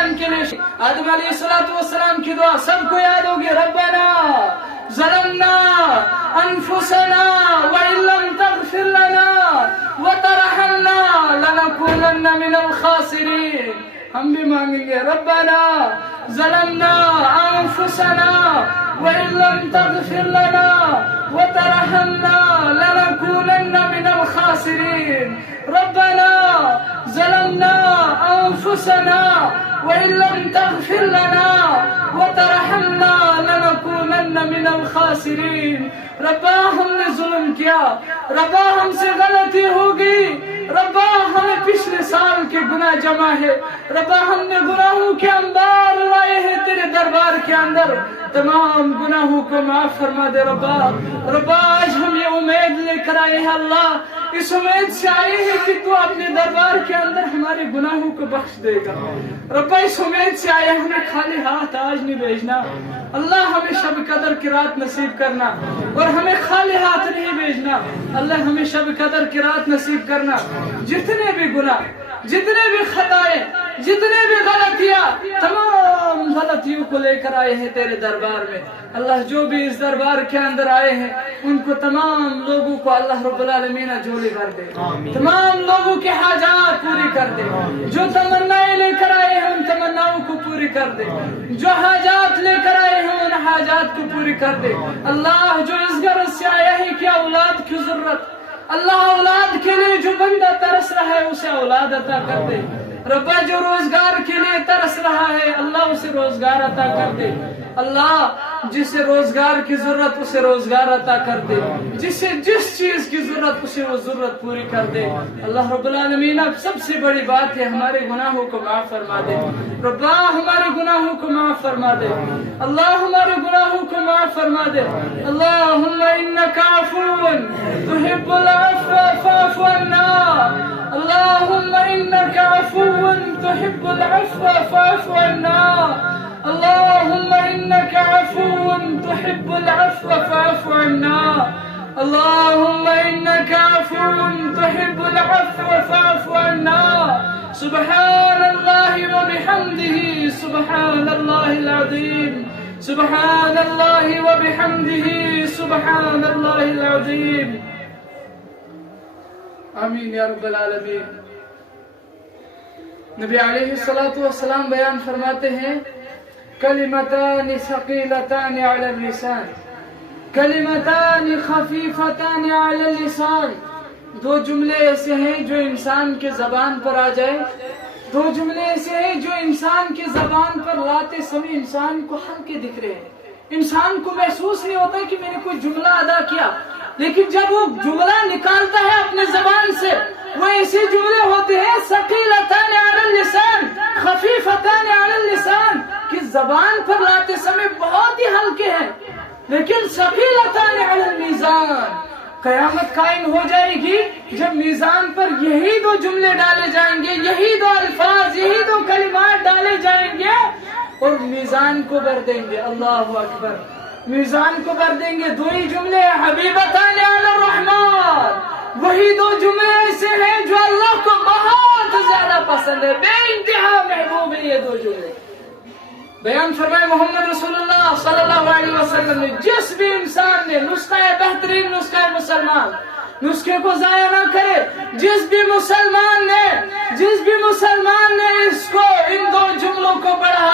شان کے لیے آدم علیہ السلام کی دعا سب کو یاد ہوگی. ربنا ظلمنا انفسنا وان لم تغفر لنا وترحمنا لنكونن من الخاسرین. ہم بھی مانگیں گے ربنا ظلمنا انفسنا وان لم تغفر لنا وترحمنا لنكونن من الخاسرین. ربنا ظلمنا انفسنا وان لم تغفر لنا وترحمنا لنكونن من الخاسرین. ربا ہم نے ظلم کیا، ربا ہم سے غلطی ہوگی، ربا ہمیں پچھلے سال کے گناہ جمع ہے، ربا ہم نے گناہوں کے انبار لائے ہیں تیرے دربار کے اندر، تمام گناہوں کو معاف فرما دے. ربا آج ہم یہ امید لے کر آئے ہیں اللہ، اس امید سے آئے ہیں کہ تو اپنے دربار کے اندر ہمارے گناہوں کو بخش دے گا. ربا اس امید سے آئے ہمیں خالی ہاتھ آج نہیں بھیجنا اللہ، ہمیں شب قدر کی رات نصیب کرنا اور ہمیں خالی ہاتھ نہیں بھیجنا اللہ، ہمیں شب قدر کی رات نصیب کرنا. جتنے بھی گناہ، جتنے بھی خطائیں، جتنے بھی غلطیاں، تمام غلطیوں کو لے کر آئے ہیں تیرے دربار میں اللہ. جو بھی اس دربار کے اندر آئے ہیں ان کو تمام لوگوں کو اللہ رب العالمین جھولی بھر دے، تمام لوگوں کے حاجات پوری کر دے. جو تمنائیں لے کر آئے ہیں ان تمناؤں کو پوری کر دے، جو حاجات لے کر آئے ہیں ان حاجات کو پوری کر دے. اللہ جو اس غرض سے آیا ہے کہ اولاد کی ضرورت، اللہ اولاد کے لیے جو بندہ ترس رہا ہے اسے اولاد عطا کر دے. ربا جو روزگار کے لیے ترس رہا ہے اللہ اسے روزگار عطا کر دے. اللہ جسے روزگار کی ضرورت اسے روزگار عطا کر دے، جسے جس چیز کی ضرورت اسے وہ ضرورت پوری کر دے. اللہ رب العالمین اب سب سے بڑی بات ہے ہمارے گناہوں کو معاف فرما دے. ربا ہمارے گناہوں کو معاف فرما دے اللہ، ہمارے گناہوں کو معاف فرما دے. اللہم انکا عفو تحب العفو فاعف عنا. اللہم انکا عفو تحب العفو فاعف عنا. اللہم انکا عفو تحب العفو فاعف عنا. اللہم انکا عفو تحب العفو فاعف عنا. سبحان اللہ وبحمدہ سبحان اللہ العظیم. سبحان اللہ وبحمدہ سبحان اللہ العظیم. آمین یا رب العالمین. نبی علیہ السلام بیان فرماتے ہیں کلمتان ثقیلتان علی اللسان کلمتان خفیفتان علی اللسان. دو جملے ایسے ہیں جو انسان کے زبان پر آ جائے، دو جملے ایسے ہیں جو انسان کے زبان پر لاتے سمے انسان کو ہلکے دکھ رہے ہیں. انسان کو محسوس نہیں ہوتا کہ میں نے کوئی جملہ ادا کیا، لیکن جب وہ جملہ نکالتا ہے اپنے زبان سے وہ ایسے جملے ہوتے ہیں ثقیلتان علی اللسان خفیفتان علی اللسان، کہ زبان پر لاتے سمے بہت ہی ہلکے ہیں لیکن ثقیلتان علی المیزان. قیامت قائم ہو جائے گی جب میزان پر یہی دو جملے ڈالے جائیں گے، یہی دو الفاظ، یہی دو کلمات ڈالے جائیں گے اور میزان کو بھر دیں گے. اللہ اکبر. میزان کو بھر دیں گے. دو ہی جملے حبیبتان علی الرحمن، وہی دو جملے ایسے ہیں جو اللہ کو بہت زیادہ پسند ہے، بے انتہا محبوب ہے. یہ دو جملے بیان فرمائے محمد رسول اللہ صلی اللہ علیہ وسلم نے. جس بھی انسان نے نسخہ بہترین نسخہ مسلمان، نسخے کو ضائع نہ کرے، جس بھی مسلمان نے اس کو ان دو جملوں کو پڑھا،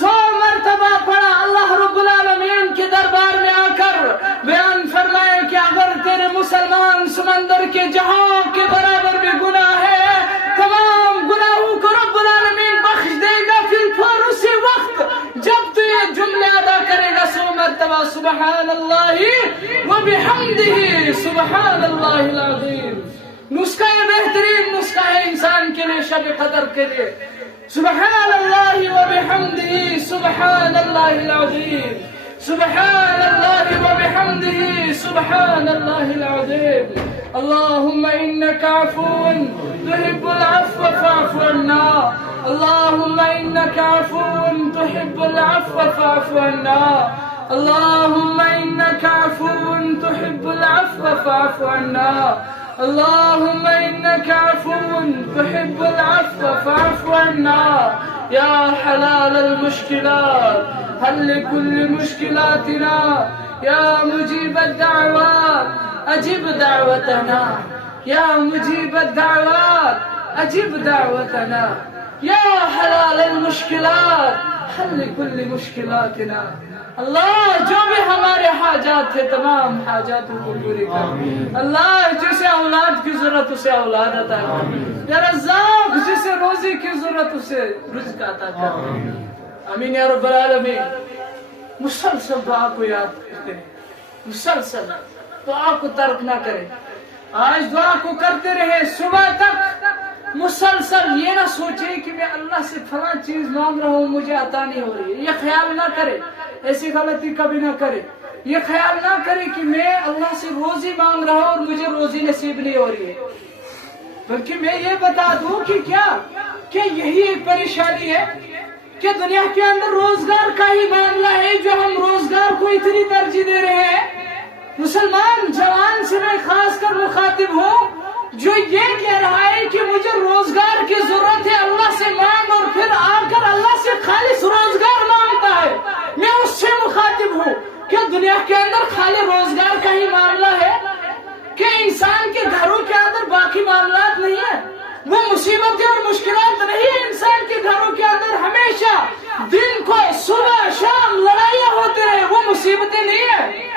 100 مرتبہ پڑھا، اللہ رب العالمین کے دربار میں آ کر بیان فرمائے کہ اگر تیرے مسلمان سمندر کے جہاں کے برابر بھی گناہ ہے، تمام گناہوں کو رب العالمین بخش دے گا فی الفور اسی وقت جب تو یہ جملے ادا کرے گا 100 مرتبہ سبحان اللہ وبحمدہ سبحان اللہ العظیم. نسخہ بہترین نسخہ ہے انسان کے لیے شب قدر کے لیے. سبحان اللہ وبحمدہ سبحان اللہ العظیم. سبحان اللہ وبحمدہ سبحان اللہ العظیم. اللہم انکا عفو تحب العفو فاعف عنا. اللہم انکا عفو تحب العفو فاعف عنا. اللہم انکا عفو تحب العفو فاعف عنا. اللہم انکا عفو تحب العفو فاعف عنا. يا حلال المشكلات حل لكل مشكلاتنا يا مجيب الدعوات أجب دعوتنا يا مجيب الدعوات أجب دعوتنا يا حلال المشكلات حل لكل مشكلاتنا اللہ جو بھی ہمارے حاجات تھے تمام حاجاتوں کو پوری کر اللہ جسے اولاد کی ضرورت اسے اولاد عطا کر یا رزاق جسے روزی کی ضرورت اسے رزق عطا کر آمین یا رب العالمین مسلسل دعا کو یاد کرتے ہیں مسلسل دعا کو ترک نہ کریں آج دعا کو کرتے رہے صبح تک مسلسل یہ نہ سوچے کہ میں اللہ سے فلاں چیز مانگ رہا ہوں مجھے عطا نہیں ہو رہی ہے یہ خیال نہ کرے ایسی غلطی کبھی نہ کرے یہ خیال نہ کرے کہ میں اللہ سے روزی مانگ رہا ہوں اور مجھے روزی نصیب نہیں ہو رہی ہے بلکہ میں یہ بتا دوں کہ کیا یہی ایک پریشانی ہے کہ دنیا کے اندر روزگار کا ہی معاملہ ہے جو ہم روزگار کو اتنی ترجیح دے رہے ہیں مسلمان جوان سے میں خاص کر مخاطب ہوں جو یہ کہہ رہا ہے کہ مجھے روزگار کی ضرورت ہے اللہ سے مانگ اور پھر آ کر اللہ سے خالص روزگار مانگتا ہے میں اس سے مخاطب ہوں کہ دنیا کے اندر خالی روزگار کا ہی معاملہ ہے کہ انسان کے گھروں کے اندر باقی معاملات نہیں ہیں وہ مصیبتیں اور مشکلات نہیں ہیں انسان کے گھروں کے اندر ہمیشہ دن کو صبح شام لڑائیاں ہوتے رہے وہ مصیبتیں نہیں ہیں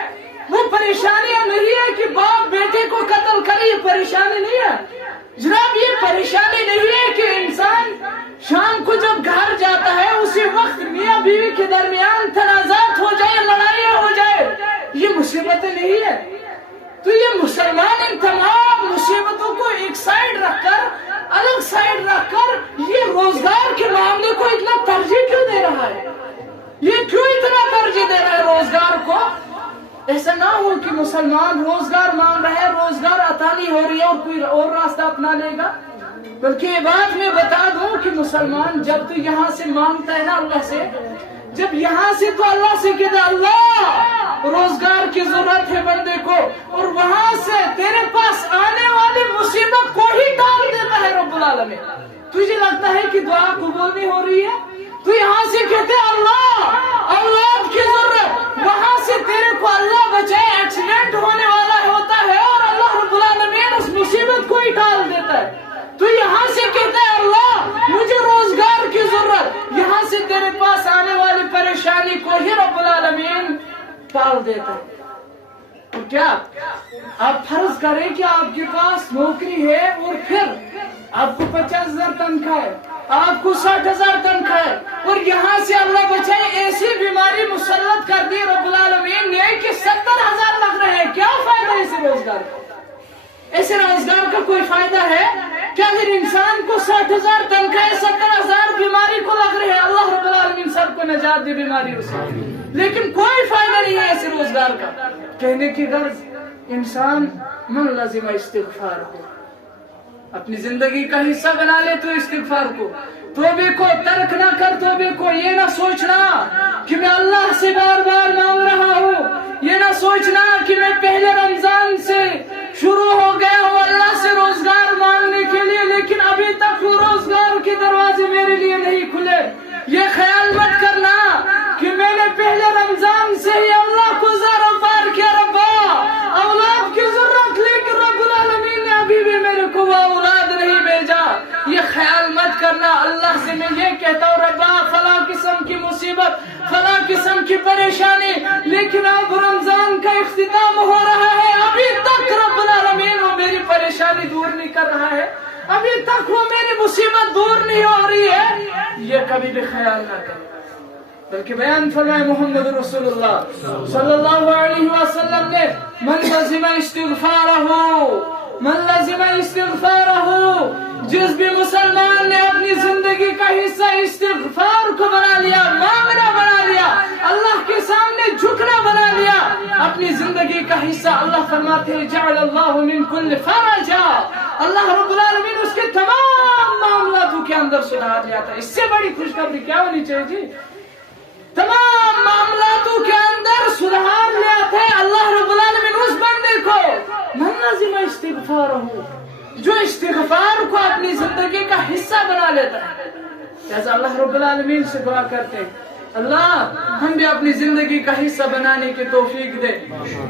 وہ پریشانیاں نہیں ہے کہ باپ بیٹے کو قتل کرے یہ پریشانی نہیں ہے جناب یہ پریشانی نہیں ہے کہ انسان شام کو جب گھر جاتا ہے اسی وقت میاں بیوی کے درمیان تنازعات ہو جائے لڑائیاں ہو جائے یہ مصیبتیں نہیں ہے تو یہ مسلمان ان تمام مصیبتوں کو ایک سائیڈ رکھ کر الگ سائیڈ رکھ کر یہ روزگار کے معاملے کو اتنا ترجیح کیوں دے رہا ہے یہ کیوں اتنا ترجیح دے رہا ہے روزگار کو ایسا نہ ہو کہ مسلمان روزگار مانگ رہا ہے روزگار عطا نہیں ہو رہی ہے اور کوئی اور راستہ اپنا لے گا بلکہ یہ بات میں بتا دوں کہ مسلمان جب تو یہاں سے مانگتا ہے نا اللہ سے جب یہاں سے تو اللہ سے کہتا اللہ روزگار کی ضرورت ہے بندے کو اور وہاں سے تیرے پاس آنے والی مصیبت کو ہی ٹال دیتا ہے رب العالمین تجھے لگتا ہے کہ دعا قبول نہیں ہو رہی ہے تو یہاں سے کہتے اللہ اولاد کی ضرورت وہاں سے تیرے کو اللہ بچائے ایکسیڈنٹ ہونے والا ہوتا ہے اور اللہ رب العالمین اس مصیبت کو ہی ٹال دیتا ہے تو یہاں سے کہتا ہے اللہ مجھے روزگار کی ضرورت یہاں سے تیرے پاس آنے والی پریشانی کو ہی رب العالمین ٹال دیتا ہے اور کیا آپ فرض کریں کہ آپ کے پاس نوکری ہے اور پھر آپ کو 50,000 تنخواہ ہے آپ کو 60,000 تنخواہ ہے اور یہاں سے اللہ بچائے ایسی بیماری مسلط کر دی رب العالمین نے کہ 70,000 لگ رہے ہیں کیا فائدہ ہے ایسے روزگار کا ایسے روزگار کا کوئی فائدہ ہے کیا اگر انسان کو 60,000 تنخواہ 70,000 بیماری کو لگ رہے ہیں اللہ رب العالمین سب کو نجات دے بیماریوں سے لیکن کوئی فائدہ نہیں ہے ایسے روزگار کا کہنے کی غرض انسان من لازم استغفار ہو اپنی زندگی کا حصہ بنا لے تو استغفار کو توبے کو ترک نہ کر توبے کو یہ نہ سوچنا کہ میں اللہ سے بار بار مانگ رہا ہوں یہ نہ سوچنا کہ میں پہلے رمضان سے شروع ہو گیا ہوں اللہ سے روزگار مانگنے کے لیے لیکن ابھی تک وہ روزگار کے دروازے میرے لیے نہیں کھلے یہ خیال مت کرنا کہ میں نے پہلے رمضان سے ہی اللہ کو زارا پار کیا ربا اولاد کی ضرورت لیکن رب العالمین نے ابھی بھی میرے کو وہ اولاد نہیں بھیجا یہ خیال مت کرنا اللہ سے میں یہ کہتا ہوں ربا فلاں قسم کی مصیبت فلاں قسم کی پریشانی لیکن اب رمضان کا اختتام ہو رہا ہے ابھی تک رب العالمین وہ میری پریشانی دور نہیں کر رہا ہے ابھی تک وہ میری مصیبت دور نہیں ہو رہی ہے یہ کبھی بھی خیال نہ کرے بلکہ بیان فرمائے محمد رسول اللہ صلی اللہ علیہ وسلم نے من لزم استغفارہ جس بھی مسلمان نے اپنی زندگی کا حصہ استغفار کو بنا لیا مانگنا بنا لیا اللہ کے سامنے جھکنا بنا لیا اپنی زندگی کا حصہ اللہ فرماتے ہیں جعل اللہ من کل فرجا اللہ رب العالمین اس کے تمام معاملاتوں کے اندر سدھار لیا تھا اس سے بڑی خوشخبری کیا ہونی چاہیے جی تمام معاملاتوں کے اندر سدھار لے آتے ہیں اللہ رب العالمین اس بندے کو من لازم استغفارہ جو استغفار کو اپنی زندگی کا حصہ بنا لیتا ہے لہذا اللہ رب العالمین سے دعا کرتے ہیں اللہ ہم بھی اپنی زندگی کا حصہ بنانے کی توفیق دے،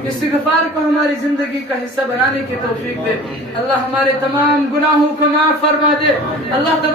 استغفار کو ہماری زندگی کا حصہ بنانے کی توفیق دے، اللہ ہمارے تمام گناہوں کو معاف فرما دے، اللہ تمام